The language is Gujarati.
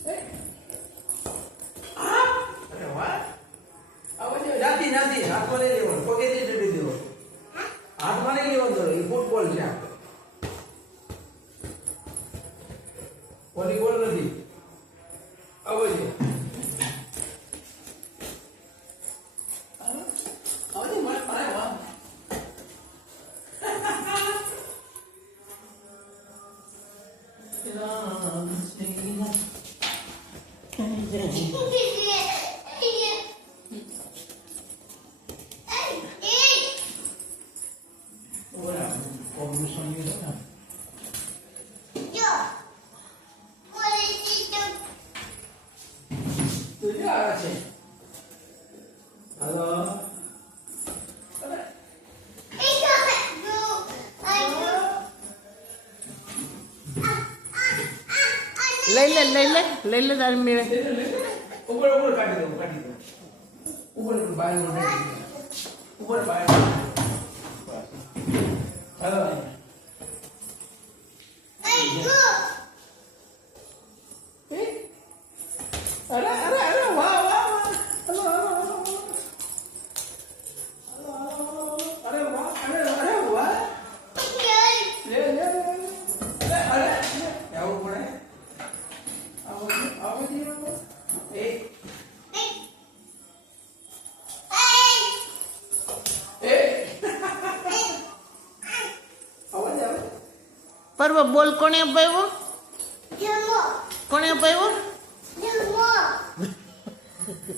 અરે વાહ આવો જો જાતી જાતી હાથમાં લઈ લેવો પગે થી ચડી દેવો હાથમાં લઈ લેવો તો એ ફૂટબોલ છે વોલીબોલ નથી આવો જો આવો જો મને પાય વાહ લઈ લે તારી મેળે ઉપર ઉપર કાઢી દો ઉપર બહાર ઉપર બહાર હાલો અરે વાહ વાહ હાલો અરે વાહ અરે વાહ લે અરે આવું પડે આવો જીવો એ પર્વ બોલ કોણે અપાવ્યો? કોણે અપાવ્યો?